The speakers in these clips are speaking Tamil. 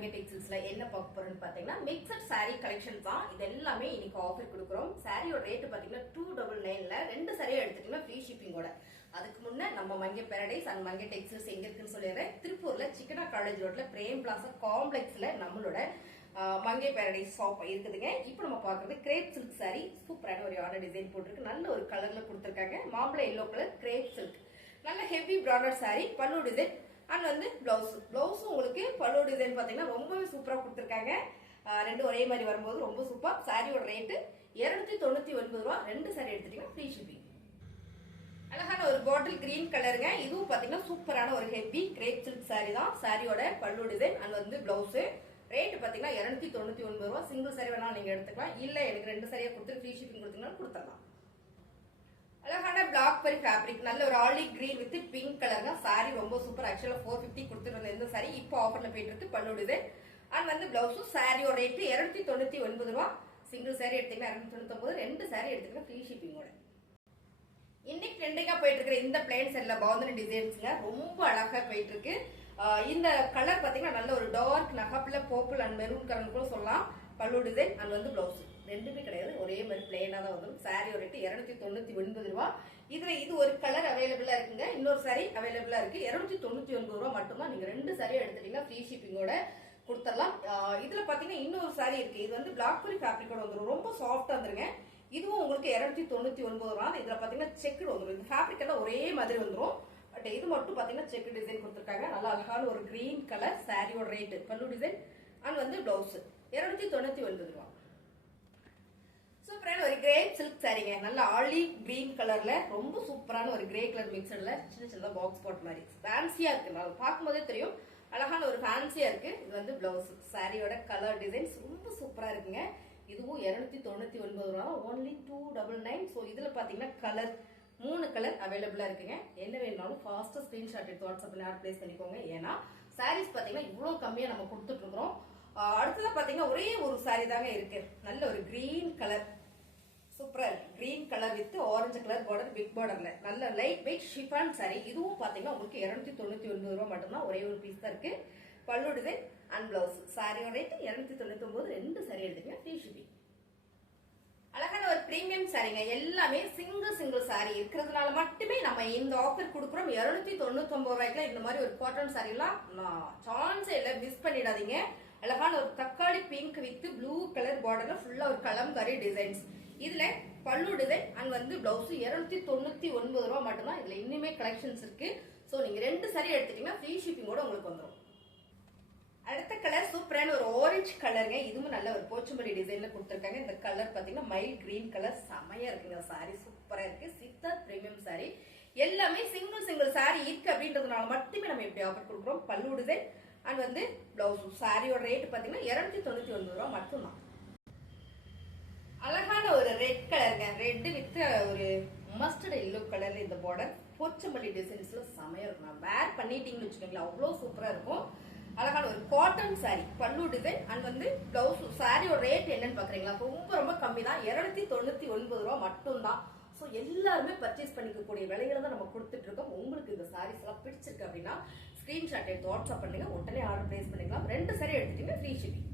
மங்கை டெக்ஸ்டைல்ஸ்ல என்ன பார்க்க போறோம்னு பாத்தீங்கன்னா மிக்சட் சாரீ கலெக்ஷன் தான். இது எல்லாமே இன்னைக்கு ஆஃபர் கொடுக்குறோம். சாரியோட ரேட் பாத்தீங்கன்னா டூ டபுள் நைன்ல ரெண்டு சாரியை எடுத்துட்டீங்கன்னா ஃப்ரீ ஷிப்பிங்கோட அதுக்கு முன்ன நம்ம மங்கை பேரடைஸ் அண்ட் மங்கை டெக்ஸ்டைல்ஸ் எங்க இருக்குன்னு சொல்லிடுறேன். திருப்பூர்ல சிக்கனா காலேஜ் ரோட்ல பிரேம் பிளாசா காம்ப்ளெக்ஸ்ல நம்மளோட மங்கை பேரடைஸ் ஷாப் இருக்குதுங்க. இப்போ நம்ம பார்க்கறது கிரேப் சில்க் சாரி சூப்பரான ஒரு ஆர்டர் டிசைன் போட்டிருக்கு. நல்ல ஒரு கலர்ல கொடுத்துருக்காங்க. மாம்பழ எல்லோ கலர் கிரேப் சில்க் நல்ல heavy branded sari pallu design and வந்து பிளவுஸ் பிளவுஸும் உங்களுக்கு பல்லு டிசைன் பார்த்தீங்கன்னா ரொம்பவே சூப்பராக கொடுத்துருக்காங்க. ரெண்டு ரெண்டும் ஒரே மாதிரி வரும்போது ரொம்ப சூப்பர் சாரியோட ரேட்டு இருநூத்தி தொண்ணூத்தி ஒன்பது ரூபா. ரெண்டு சாரி எடுத்துட்டீங்கன்னா ஃப்ரீ ஷிப்பிங் அழகான ஒரு பாட்டில் கிரீன் கலருங்க இதுவும் பார்த்தீங்கன்னா சூப்பரான ஒரு ஹெவி கிரேப் சில்க் சாரி தான். சாரியோட பல்லு டிசைன் அண்ட் வந்து பிளவுஸு ரேட் பார்த்தீங்கன்னா இரநூத்தி தொண்ணூத்தி ஒன்பது ரூபா. சிங்கிள் சாரி வேணாலும் நீங்க எடுத்துக்கலாம். இல்லை எனக்கு ரெண்டு சாரியாக கொடுத்து ஃப்ரீ ஷிப்பிங் கொடுத்தீங்கன்னா கொடுத்துடலாம். அழகான பிளாக் பரி ஃபேப்ரிக் நல்ல ஒரு olive green with pink colour தான். சாரி ரொம்ப சூப்பர் ஆக்சுவலா ஃபோர் ஃபிஃப்டி கொடுத்துருந்த இந்த சாரி இப்போ ஆஃபர்ல போயிட்டு இருக்கு. பண்ணுடுது அண்ட் வந்து பிளவுஸும் சாரியோட ரேட்டு இரநூத்தி தொண்ணூத்தி ஒன்பது ரூபா. சிங்கிள் சாரி எடுத்தீங்கன்னா இரநூத்தி தொண்ணூத்தி ஒன்பது ரெண்டு சாரி எடுத்துக்கலாம் ஃப்ரீ ஷிப்பிங்கோட இன்னைக்கு ட்ரெண்டிங்கா போயிட்டு இருக்கிற இந்த பிளேன் செட்ல பவுந்தனி டிசைன்ஸ்ல ரொம்ப அழகா போயிட்டு இருக்கு. இந்த கலர் பாத்தீங்கன்னா நல்ல ஒரு டார்க் நகப்புல பர்பிள் அண்ட் மெரூன் கலர் கூட சொல்லலாம். பல்லு டிசைன் அண்ட் வந்து பிளவுஸ் ரெண்டுமே கிடையாது. ஒரே மாதிரி பிளைனா தான் வந்துடும் சாரி ரேட்டு இரநூத்தி தொண்ணூற்றி ஒன்பது ரூபா. இதில் இது ஒரு கலர் அவைலபிளாக இருக்குங்க. இன்னொரு சாரி அவைலபிளாக இருக்குது இரநூத்தி தொண்ணூற்றி ஒன்பது ரூபா மட்டும்தான். நீங்கள் ரெண்டு சாரியாக எடுத்துட்டீங்கன்னா ஃப்ரீ ஷிப்பிங்கோட கொடுத்துடலாம். இதில் பார்த்தீங்கன்னா இன்னொரு சாரி இருக்குது இது வந்து பிளாக் ஃபேப்ரிக்கோட வந்துடும் ரொம்ப சாஃப்டாக வந்துருங்க. இதுவும் உங்களுக்கு இரநூத்தி தொண்ணூற்றி ஒன்பது ரூபா. இதில் பார்த்தீங்கன்னா செக்குடு வந்துடும் இந்த ஃபேப்ரிக் எல்லாம் ஒரே மாதிரி வந்துடும் பட் இது மட்டும் பார்த்தீங்கன்னா செக்கு டிசைன் கொடுத்துருக்காங்க. நல்லா அழகான ஒரு கிரீன் கலர் சாரியோட ரேட்டு பல்லு டிசைன் அண்ட் வந்து பிளவுஸ் இரநூத்தி தொண்ணூற்றி ஒன்பது ரூபா சூப்பரான ஒரு கிரே சில்க் சரிங்க. நல்ல ஆலி கிரீன் கலர்ல ரொம்ப சூப்பரான ஒரு கிரே கலர் மிக்சர்ல சின்ன சின்ன பாக்ஸ் போட் மாதிரி. ஃபேன்சியா இருக்கு. நான் பார்க்கும்போதே தெரியும். அழகான ஒரு ஃபேன்சியா இருக்கு. இது வந்து பிளவுஸ் சாரியோட கலர் டிசைன்ஸ் ரொம்ப சூப்பரா இருக்குங்க. இதுவும் இருநூத்தி தொண்ணூத்தி ஒன்பது ரூபா only two double nine so இதுல பாத்தீங்கன்னா கலர் மூணு கலர் அவைலபிளா இருக்குங்க. என்ன வேணாலும் ஃபாஸ்டா ஸ்கிரீன்ஷாட் எடுத்து வாட்ஸ்அப்ல யார் பிளேஸ் பண்ணிக்கோங்க. ஏன்னா சாரீஸ் பாத்தீங்கன்னா இவ்வளவு கம்மியா நம்ம கொடுத்துட்டு இருக்கிறோம். அடுத்ததான் பாத்தீங்கன்னா ஒரே ஒரு சாரி தாங்க இருக்கு. நல்ல ஒரு கிரீன் கலர் சூப்பரா இருக்கு green colour with orange colour border big பார்டர்ல நல்ல லைட் வெயிட் ஷிஃபான் சாரி இதுவும் பாத்தீங்கன்னா உங்களுக்கு இருநூத்தி தொண்ணூத்தி ஒன்பது ரூபா மட்டும்தான் ஒரே ஒரு பீஸ் தான் இருக்கு. பல்லு டிசைன் அண்ட் பிளவுஸ் சாரியோட ரேட் இருநூத்தி தொண்ணூத்தி ஒன்பது ரெண்டு சாரி எடுத்துங்க ஃப்ரீ ஷிப்பிங் அழகான ஒரு பிரீமியம் சாரிங்க எல்லாமே சிங்கிள் சிங்கிள் சாரி இருக்கிறதுனால மட்டுமே நம்ம இந்த ஆஃபர் கொடுக்குறோம். இருநூத்தி தொண்ணூத்தி ஒன்பது ரூபாய்க்குல இந்த மாதிரி ஒரு காட்டன் சாரி எல்லாம் சான்ஸே இல்ல மிஸ் பண்ணிடாதீங்க. அழகான ஒரு தக்காளி பிங்க் வித் ப்ளூ கலர் பார்டர்ல ஃபுல்லா ஒரு கலம்காரி டிசைன்ஸ் இதுல பல்லு டிசைன் அண்ட் வந்து பிளவுஸ் இருநூத்தி தொண்ணூத்தி ஒன்பது ரூபா மட்டும்தான் இதுல இன்னுமே கலெக்ஷன்ஸ் இருக்கு. சோ நீங்க ரெண்டு சரி எடுத்துட்டீங்கன்னா ஃப்ரீ ஷிப்பிங்கோட உங்களுக்கு வந்துடும் அடுத்த கலர் சூப்பரான ஒரு ஆரஞ்சு கலருங்க இதுவும் நல்ல ஒரு போச்சுமல்லி டிசைன்ல கொடுத்துருக்காங்க. இந்த கலர் பாத்தீங்கன்னா மைல் கிரீன் கலர் செமையா இருக்குங்க. சாரி சூப்பரா இருக்கு. சித்தா பிரீமியம் சாரி எல்லாமே சிங்கிள் சிங்கிள் சாரி இருக்கு அப்படின்றதுனால மட்டுமே நம்ம இப்படி ஆஃபர் கொடுக்குறோம். பல்லு டிசைன் அண்ட் வந்து பிளவுஸ் சாரியோட ரேட் பாத்தீங்கன்னா இருநூத்தி தொண்ணூத்தி ஒன்பது ரூபா மட்டும்தான். அழகான ஒரு ரெட் கலருங்க ரெட் வித் ஒரு மஸ்டர்ட் எல்லோ கலர்ல இந்த பார்டர் போச்சம்பள்ளி டிசைன்ஸ்ல செமையா இருக்கும். நான் வேர் பண்ணிட்டீங்கன்னு வச்சுக்கோங்களேன். அவ்வளோ சூப்பரா இருக்கும். அழகான ஒரு cotton sari pallu design and வந்து பிளவுஸ் சாரியோட ரேட் என்னன்னு பாக்குறீங்களா? ரொம்ப ரொம்ப கம்மி தான். இருநூத்தி தொண்ணூத்தி ஒன்பது ரூபா மட்டும்தான். ஸோ எல்லாருமே பர்ச்சேஸ் பண்ணிக்கக்கூடிய விலைகளை தான் நம்ம கொடுத்துட்டு இருக்கோம். உங்களுக்கு இந்த சாரீஸ் எல்லாம் பிடிச்சிருக்கு அப்படின்னா ஸ்கிரீன்ஷாட் எடுத்து வாட்ஸ்அப் பண்ணுங்க. உடனே ஆர்டர் பிளேஸ் பண்ணிக்கலாம். ரெண்டு சாரி எடுத்துட்டீங்க ஃப்ரீ ஷிப்பிங்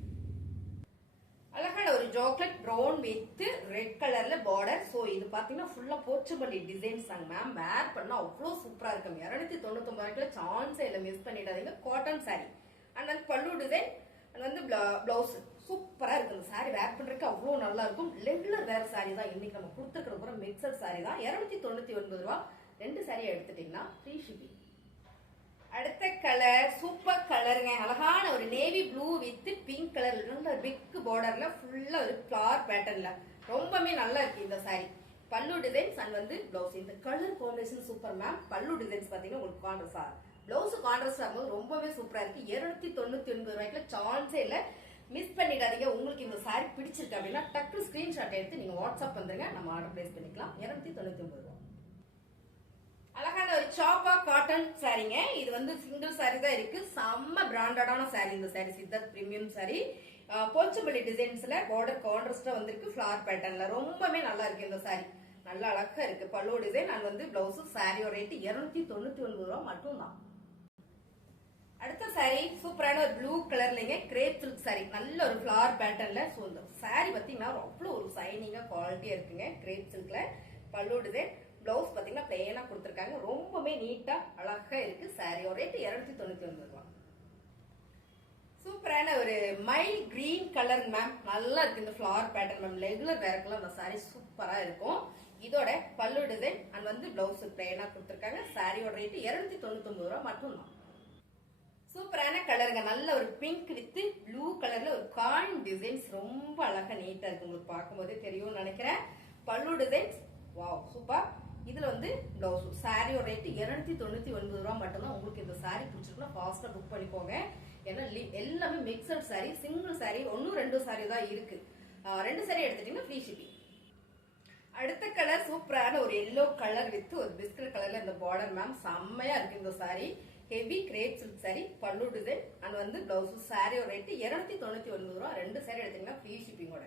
அழகான ஒரு சாக்லேட் ப்ரௌன் வித் ரெட் கலர்ல பார்டர் சோ இது பாத்தீங்கன்னா ஃபுல்லா போச்சம்பள்ளி டிசைன்ஸ் தாங்க மேம் வேர் பண்ணா அவ்வளோ சூப்பரா இருக்கும். இருநூத்தி தொண்ணூத்தி ஒன்பது சான்ஸே இல்லை மிஸ் பண்ணிடாதீங்க. காட்டன் சாரி அண்ட் வந்து பல்லு டிசைன் அண்ட் வந்து பிளவுஸ் சூப்பரா இருக்கு இந்த saree வேர் பண்றதுக்கு அவ்வளோ நல்லா இருக்கும். ரெகுலர் வேர் சாரி தான் இன்னைக்கு நம்ம கொடுத்துருக்கிற கூட மிக்சர் சாரி தான். இருநூத்தி தொண்ணூத்தி ஒன்பது ரூபா. ரெண்டு சாரியை எடுத்துட்டீங்கன்னா ஃப்ரீ ஷிப்பிங் அடுத்த கலர் சூப்பர் கலருங்க அழகான ஒரு navy blue with pink colour நல்ல பிக் பார்டர்ல ஃபுல்லா ஒரு ஃபிளார் பேட்டர்ன்ல ரொம்பவே நல்லா இருக்கு இந்த சாரி பல்லு டிசைன்ஸ் அண்ட் வந்து பிளவுஸ் இந்த colour combination super ma'am pallu designs பாத்தீங்கன்னா உங்களுக்கு கான்ட்ரஸ்ட் ஆகும் பிளவுஸ் கான்ட்ரஸ்ட் ஆகும்போது ரொம்பவே சூப்பரா இருக்கு. இருநூத்தி தொண்ணூத்தி ஒன்பது ரூபாய்க்குல சான்ஸே இல்ல. மிஸ் பண்ணிடாதீங்க. உங்களுக்கு இந்த சாரி பிடிச்சிருக்கு அப்படின்னா டக்கு ஸ்கிரீன்ஷாட் எடுத்து நீங்க வாட்ஸ்அப் வந்துருங்க. நம்ம ஆர்டர் பிளேஸ் பண்ணிக்கலாம். இருநூத்தி தொண்ணூத்தி ஒன்பது ரூபா. அழகான ஒரு சாப்பா காட்டன் சாரீங்க இது வந்து சிங்கிள் சாரி தான் இருக்கு. செம்ம பிராண்டடான சாரி இந்த sari Siddharth premium sari Pochampally டிசைன்ஸ்ல border கான்ட்ராஸ்டா வந்திருக்கு ஃபிளார் பேட்டர்ன்ல ரொம்பவே நல்லா இருக்கு இந்த சாரி நல்லா அழகா இருக்கு. பல்லோ டிசைன் அண்ட் வந்து பிளவுஸ் சாரியோட ரேட் இருநூத்தி தொண்ணூத்தி ஒன்பது ரூபா மட்டும் தான் அடுத்த சாரி சூப்பரான ஒரு ப்ளூ கலர்லங்க கிரேப் சில்க் சாரி நல்ல ஒரு ஃபிளவர் பேட்டர்ன்ல ஸோ இந்த சாரி பார்த்தீங்கன்னா அவ்வளோ ஒரு சைனிங்கா குவாலிட்டியா இருக்குங்க கிரேப் சில்க்ல பல்லு டிசைன் பிளவுஸ் பார்த்தீங்கன்னா பிளெயினா கொடுத்துருக்காங்க. ரொம்பவே நீட்டா அழகா இருக்கு. சாரியோ ரேட்டு இரநூத்தி தொண்ணூத்தி ஒன்பது ரூபா. சூப்பரான ஒரு மைல் கிரீன் கலர் மேம் நல்லா இருக்கு இந்த ஃபிளவர் பேட்டர்ன் மேம் ரெகுலர் வேறக்கெல்லாம் அந்த சாரி சூப்பரா இருக்கும். இதோட பல்லு டிசைன் அண்ட் வந்து பிளவுஸ் பிளெயினா கொடுத்துருக்காங்க. சாரியோட ரேட்டு இருநூத்தி தொண்ணூத்தி ஒன்பது மட்டும் மட்டும்தான் சூப்பரான கலருங்க நல்ல ஒரு பிங்க் வித் ப்ளூ கலர்ல ஒரு காயின் டிசைன்ஸ் ரொம்ப அழகா நீட்டா இருக்கு. உங்களுக்கு பார்க்கும்போதே தெரியும்னு நினைக்கிறேன். பல்லு டிசைன்ஸ் வாவ் சூப்பர் இதுல வந்து பிளவுஸ் சாரியோட ரேட்டு இருநூத்தி தொண்ணூத்தி ஒன்பது ரூபா மட்டும்தான் உங்களுக்கு இந்த சாரி பிடிச்சிருக்குன்னா ஃபாஸ்ட்டாக புக் பண்ணிக்கோங்க. ஏன்னா எல்லாமே மிக்சட் சாரி சிங்கிள் சாரி ஒன்னும் ரெண்டு சாரி தான் இருக்கு. ரெண்டு சாரி எடுத்துட்டீங்கன்னா ஃப்ரீ ஷிப்பிங் அடுத்த கலர் சூப்பரான ஒரு எல்லோ கலர் வித் ஒரு பிஸ்கட் கலர்ல இந்த பார்டர் மேம் செம்மையா இருக்கு இந்த sari heavy crepe silk sari pallu design and வந்து பிளவுஸ் சாரியோட ரேட்டு இருநூத்தி தொண்ணூத்தி ஒன்பது ரூபா. ரெண்டு சாரி எடுத்தீங்கன்னா ஃப்ரீ ஷிப்பிங்கோட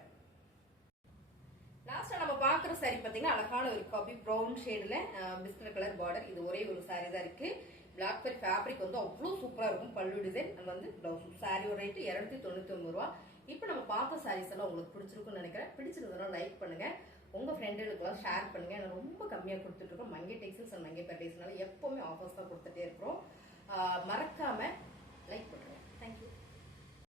லாஸ்ட்டாக நம்ம பார்க்குற சாரி பார்த்தீங்கன்னா அழகான ஒரு காபி ப்ரௌன் ஷேடில் பிஸ்கட் கலர் பார்டர் இது ஒரே ஒரு சாரி தான் இருக்குது பிளாக் பெரி ஃபேப்ரிக் வந்து அவ்வளோ சூப்பராக இருக்கும். பல்லு டிசைன் அண்ட் வந்து ப்ளவுஸ் சாரியோட ரேட்டு இரநூத்தி தொண்ணூற்றி ஒன்பது ரூபா. இப்போ நம்ம பார்த்த சாரீஸ் எல்லாம் உங்களுக்கு பிடிச்சிருக்குன்னு நினைக்கிறேன். பிடிச்சிருந்ததுனா லைக் பண்ணுங்கள் உங்கள் ஃப்ரெண்டுகளுக்கெல்லாம் ஷேர் பண்ணுங்கள் ஏன்னா ரொம்ப கம்மியாக கொடுத்துட்ருக்கோம் மங்கை டெக்ஸ்டைல்ஸ் அண்ட் மங்கை பர்டேஸ்னால எப்போவுமே ஆஃபர்ஸ் தான் கொடுத்துட்டே இருக்கிறோம். மறக்காமல் லைக் லைக் தேங்க்யூ